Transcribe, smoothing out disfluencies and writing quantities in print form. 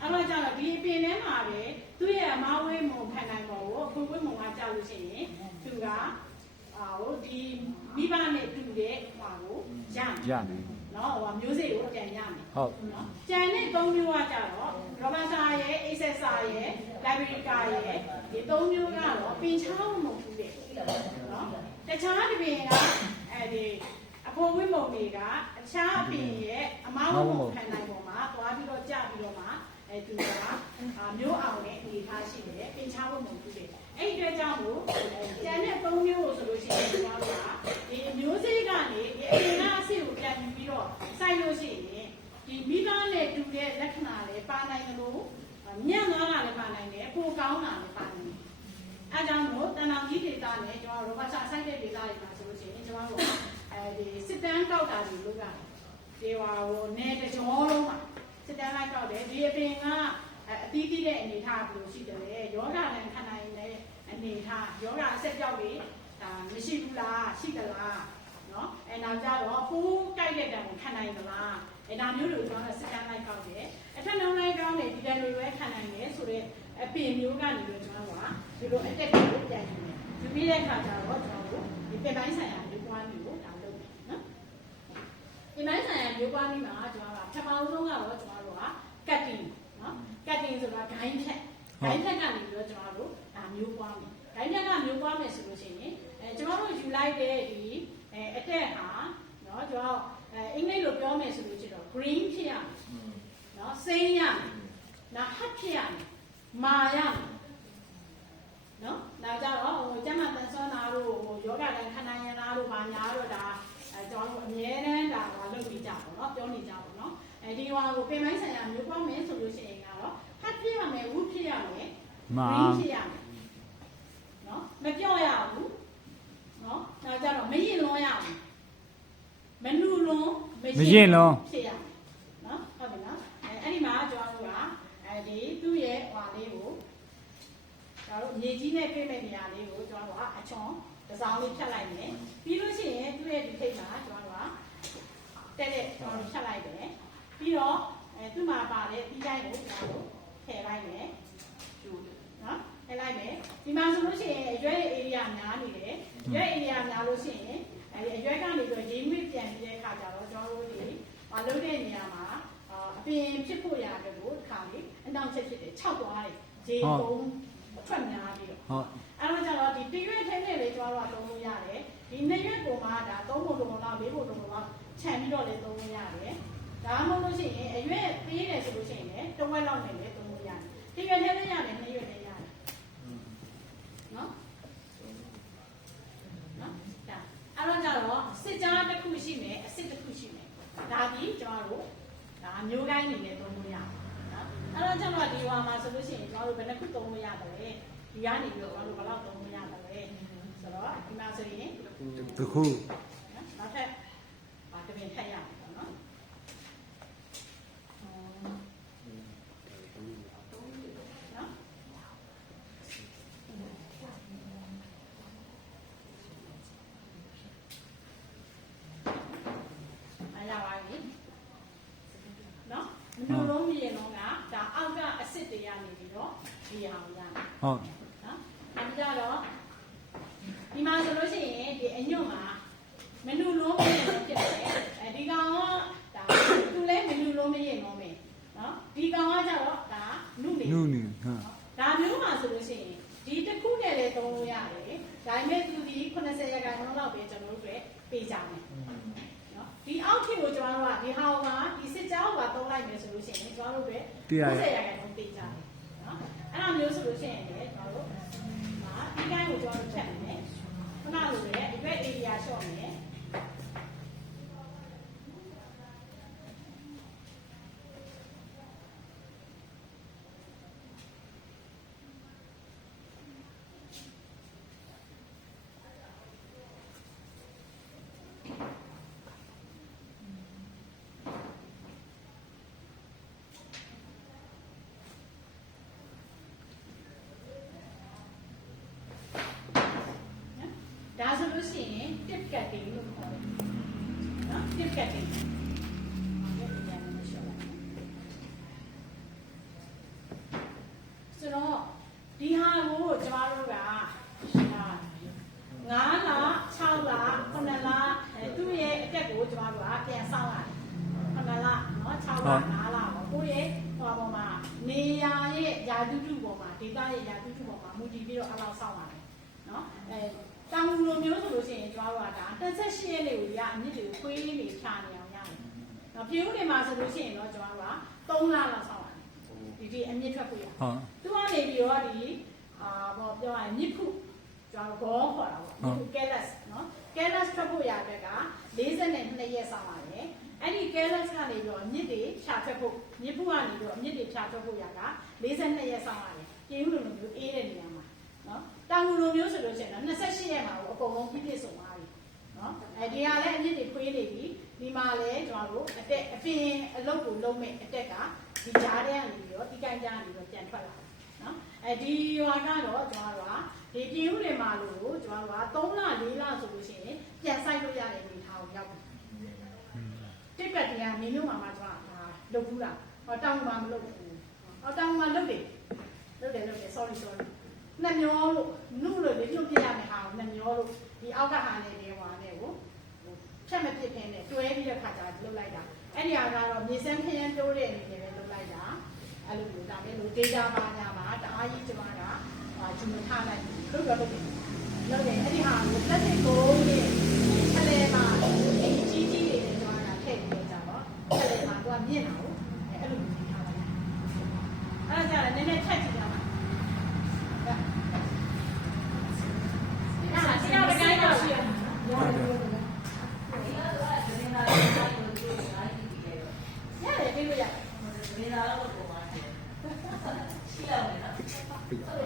အဲ့တော့ကျတော့ဒီအပင်ထဲမှာပဲသူ့ရဲ့အမဝေးမုံခံနိုင်ပေါ်ကိုအခုဝေးမုံကကြောက်လို့ရှိရင်သူကဟိုဒီမိဘနဲ့တူတဲ့ဟိုကိုရမယ်နော်ဟိုမျိုးစေ့ကိုအပြန်ရမယ်ဟုတ်နော်ကျန်တဲ့၃မျိုးကကြတော့ရောဘာစာရဲ့အိဆက်စာရဲ့လိုက်ဘရီကာရဲ့ဒီ၃မျိုးကတော့ပင်ချောင်းမဟုတ်ဘူးတဲ့နော်တခြားတစ်ပင်ကဒီအဖိုးဝေးမုံတွေကအခြားအပင်ရဲ့အမဝေးမုံခံနိုင်ပေါ်မှာသွားပြီးတော့ကြပြီးတော့မှသူကမျိုးအောင်နဲ့အနေထားရှိတယ်ပင်ချောင်းမဟုတ်ဘူးတဲ့အဲ့ဒီအတွက်ကြောင့်မို့ကျန်တဲ့၃မျိုးကိုဆိုလို့ရှိရင်ကျွန်တော်တို့ကဒီမျိုးစေ့ကနေဒီအပင်ကအစစ်ကိုပြန်ပြီးတော့စိုက်လို့ရှိရင်ဒီမိဘနဲ့တူတဲ့လက္ခဏာတွေပါနိုင်လို့ညံ့သွားတာလည်းပါနိုင်တယ်ပိုကောင်းတာလည်းပါနိုင်တယ်အဲကြောင့်မို့တန်တောင်ကြီးဒေသနဲ့ကျွန်တော်တို့ဘာသာစိုက်တဲ့ဒေသတွေမှာဆိုလို့ရှိရင်ကျွန်တော်တို့ဒီစစ်တမ်းကောက်တာတွေလုပ်ရတယ်ဒီဟိုနယ်တကြောလုံးမှာစစ်တမ်းလိုက်ကောက်တယ်ဒီအပင်ကအတီးတီးတဲ့အနေထားဘယ်လိုရှိတယ်ယောဂနဲ့ခံနိုင်တဲ့အနေထားယောဂအဆက်ပြောက်တွေဒါမရှိဘူးလားရှိသလားနော်အဲနောက်ကြတော့ပိုးကြိုက်တဲ့တံကိုခံနိုင်သလားအဲဒါမျိုးတွေကျွန်တော်စစ်တမ်းလိုက်ကောက်တယ်အထက်နှောင်းလိုက်ကောင်းတယ်ဒီတံတွေပဲခံနိုင်တယ်ဆိုတော့အပင်မျိုးကနေပြီးကျွန်တော်ကဒီလိုအတက်ကိုပြန်ယူတယ်ယူပြီးတဲ့အခါကျတော့ကျွန်တော်တို့ဒီပင်ပိုင်းဆိုင်ရာမျိုးပွားမျိုးကိုဒါလုပ်တယ်နော်ပင်ပိုင်းဆိုင်ရာမျိုးပွားမျိုးမှာကျွန်တော်ကပထမဆုံးကတော့ကျွန်တော်တို့က cutting နော် cutting ဆိုတာဂိုင်းဖြတ်ကနေပြီးတော့ကျွန်တော်တို့ဒါမျိုးပွားမယ်ဂိုင်းဖြတ်ကမျိုးပွားမယ်ဆိုလို့ရှိရင်ကျွန်တော်တို့ယူလိုက်တဲ့ဒီအတက်ဟာနော်ကျွန်တော်အင်္ဂလိပ်လိုပြောမယ်ဆိုလို့ရှိတော့ green ဖြစ်ရမယ်နော်စိမ်းရမယ်နော် hot ဖြစ်ရမယ်မာရမယ်နော်နောက်ကြတော့ဟိုကျမတန်ဆွမ်းသားတို့ဟိုယောဂတိုင်းခန္ဓာရည်သားတို့ဘာညာတော့ဒါကျွန်တော်တို့အမြဲတမ်းဒါလုပ်နေကြပါတော့ပြောနေကြပါတော့ဒီဟိုပင်ပိုင်းဆိုင်ရာမျိုးပွားမယ်ဆိုလို့ရှိရင်ကတော့ hot ဖြစ်ရမယ် wood ဖြစ်ရမယ်မာ green ဖြစ်ရမယ်နော်မပြော့ရဘူးနော်နောက်ကြတော့မရင်လွန်ရဘူးမနုလွန်မရင်လွန်ဖြစ်ရမယ်နော်ဟုတ်ပြီနော်အဲ့ဒီမှာကျွန်တော်တို့ကဒီသူ့ရဲ့ဟွာလေးကိုကျွန်တော်တို့မြေကြီးနဲ့ပြည့်မဲ့နေရာလေးကိုကျွန်တော်တို့ကအချွန်တစ်စောင်းလေးဖြတ်လိုက်မယ်ပြီးလို့ရှိရင်သူ့ရဲ့ဒီထိပ်မှာကျွန်တော်တို့ကတက်တဲ့ကျွန်တော်တို့ဖြတ်လိုက်တယ်ပြီးတော့သူ့မှာပါတဲ့ပြီးတိုင်းကိုကျွန်တော်တို့ထည့်လိုက်မယ်နော်ထည့်လိုက်မယ်ဒီမှာဆိုလို့ရှိရင်အရွက် area များနေတယ်ရွက် area များလို့ရှိရင်အရွက်ကနေပြီးရေးငွေ့ပြန်ပြီးတဲ့အခါကျတော့ကျွန်တော်တို့ဒီမလုပ်တဲ့နေရာမှာအပင်ဖြစ်ဖို့ရတယ်လို့ခါလေးအနောက်ချက်ဖြစ်တယ်6သွားတယ်ဂျေပုံထွက်များပြီးတော့ဟုတ်အဲ့တော့ကျတော့ဒီတရွက်ထဲနဲ့လေကျွန်တော်တို့ကသုံးလို့ရတယ်ဒီနှစ်ရွက်ပုံမှာဒါ3ပုံလုံးလောက်4ပုံလုံးလောက်ခြံပြီးတော့လေသုံးလို့ရတယ်ဒါမှမဟုတ်လို့ရှိရင်အရွက်ပေးတယ်ဆိုလို့ရှိရင်လည်းတစ်ဝက်လောက်နဲ့လည်းသုံးလို့ရတယ်တရွက်ထဲလည်းရတယ်နှစ်ရွက်လည်းရတယ်နော်နော်ဒါအဲ့တော့ကျတော့စစ်ကြားတစ်ခုရှိမယ်အစစ်တစ်ခုရှိမယ်ဒါဒီကျွန်တော်တို့ဒါမျိုးကိုင်းနေနဲ့သုံးလို့ရတယ်နော်အဲ့တော့ကျွန်တော်ဒီဟွာမှာဆိုလို့ရှိရင်ကျွန်တော်တို့ဘယ်နှခုသုံးလို့ရတယ်လဲဒီကနေပြီးတော့ကျွန်တော်တို့ဘယ်လောက်သုံးလို့ရတယ်လဲဆိုတော့ဒီမှာဆိုရင်တစ်ခုနောက်ထပ်တပင်ထပ်ရမယ်ပေါ့နော်မနုလုံးမြေလုံးကဒါအောက်ကအစ်စ်တွေရနေပြီးတော့ဒီအောင်ရမယ်ဟုတ်နော်အဲဒီကြတော့ဒီမှာဆိုလို့ရှိရင်ဒီအညွန့်မှာမနုလုံးမြေလုံးဖြစ်တယ်ဒီကောင်ကဒါသူလဲမနုလုံးမြေလုံးပဲနော်ဒီကောင်ကကြတော့ဒါနုနေဟုတ်ဒါမျိုးမှာဆိုလို့ရှိရင်ဒီတစ်ခုနဲ့လည်းသုံးလို့ရတယ်ဒါပေမဲ့သူဒီ80ရာခိုင်နှုန်းလောက်ပဲကျွန်တော်တို့ပေးကြမယ်ဒီအောက်ထစ်ကိုကျွန်တော်တို့ကဒီဟာကဒီစစ်ကြောကသုံးလိုက်မယ်ဆိုလို့ရှိရင်ကျွန်တော်တို့ပဲ90ရာခိုင်နှုန်းပေးကြတယ်နော်အဲ့လိုမျိုးဆိုလို့ရှိရင်လည်းကျွန်တော်တို့ဒီတိုင်းကိုကျွန်တော်တို့ဖြတ်မယ်ခုနလိုပဲဒီဘက် area ရှော့မယ်ဒါဆိုလို့ရှိရင် tip cutting လို့ခေါ်တယ်နော် tip cutting စောင်းရတယ်ခဏလားနော်6လ9လပေါ့ကိုရဲ့ဟိုပေါ်မှာနေရာရဲ့ယာတုတုပေါ်မှာဒေတာရဲ့ယာတုတုပေါ်မှာမူတည်ပြီးတော့အဲ့လောက်စောင်းရတယ်နော်တောင်လိုမျိုးဆိုလို့ရှိရင်ကျွန်တော်တို့ကဒါ28ရက်လေးကိုရအမြင့်တွေကိုခွေးလေးတွေဖြာနေအောင်ရတယ်နော်ပြေဦးနေမှာဆိုလို့ရှိရင်တော့ကျွန်တော်တို့က3လလောက်စောင်းရတယ်ဒီအမြင့်ထွက်ဖို့ရသူကနေပြီးတော့ဒီဘောပြောရရင်မြစ်ခုကျွန်တော်ဘောခေါ်တာပေါ့မြစ်ခု careless နော် careless ထွက်ဖို့ရတဲ့က42ရက်စောင်းရတယ်အဲ့ဒီ careless ကနေပြီးတော့မြစ်တွေဖြာထွက်ဖို့မြစ်ခုကနေပြီးတော့မြစ်တွေဖြာထွက်ဖို့ရက42ရက်စောင်းရတယ်ပြေဦးလိုမျိုးအေးတဲ့နေရာမှာနော်တောင်ငူလိုမျိုးဆိုလို့ရှိရင်တော့28ရက်မှာကိုအကုန်လုံးပြည့်စုံသွားပြီနော်ဒီဟာလည်းအမြင့်တွေခွေးနေပြီဒီမှာလည်းကျွန်တော်တို့အတက်အပြင်အလုပ်ကိုလုံးမဲ့အတက်ကဒီကြားထဲကနေပြီးတော့ဒီကိုင်းကြားကနေပြီးတော့ပြန်ထွက်လာနော်ဒီရွာကတော့ကျွန်တော်တို့ကဒီပြည်ဦးတွေမှာလို့ကျွန်တော်တို့က3လ4လဆိုလို့ရှိရင်ပြန်ဆိုင်လို့ရတဲ့အနေထားကိုရောက်ပြီတိပတ်တရားမင်းတို့မှာကျွန်တော်လုပ်ဘူးလားဟောတောင်မှာမလုပ်ဘူးဟောတောင်မှာလုပ်တယ် sorry နှမျောလို့နုလို့လေလှုပ်ပြရမယ်ဟာနှမျောလို့ဒီအောက်ကဟာနဲ့နေဟွာနဲ့ကိုဖြတ်မဖြစ်ခင်းနဲ့တွဲပြီးတဲ့ခါကျလှုပ်လိုက်တာအဲ့ဒီဟာကတော့မြေစမ်းခင်းတိုးတဲ့အနေနဲ့ပဲလှုပ်လိုက်တာအဲ့လိုမျိုးဒါပဲလို့ data ပါညာပါတအားကြီးကျွန်မကဂျူမထားလိုက်လို့ပြောလို့လုပ်တယ်အဲ့ဒီဟာကို plastic ကိုရဲ့ထလဲမှာအကြီးကြီးတွေနဲ့ကျွန်မကထည့်ပြီးကြတော့ထလဲမှာသူကမြင့်တာကိုအဲ့လိုမျိုးထားလိုက်အဲ့ဒါကြတယ်နည်းနည်းထက်ကြည့်တာရတယ်ပြေးလို့ရတယ်။နေလာတော့ပုံမှန်တယ်။ရှိရမယ်နော်။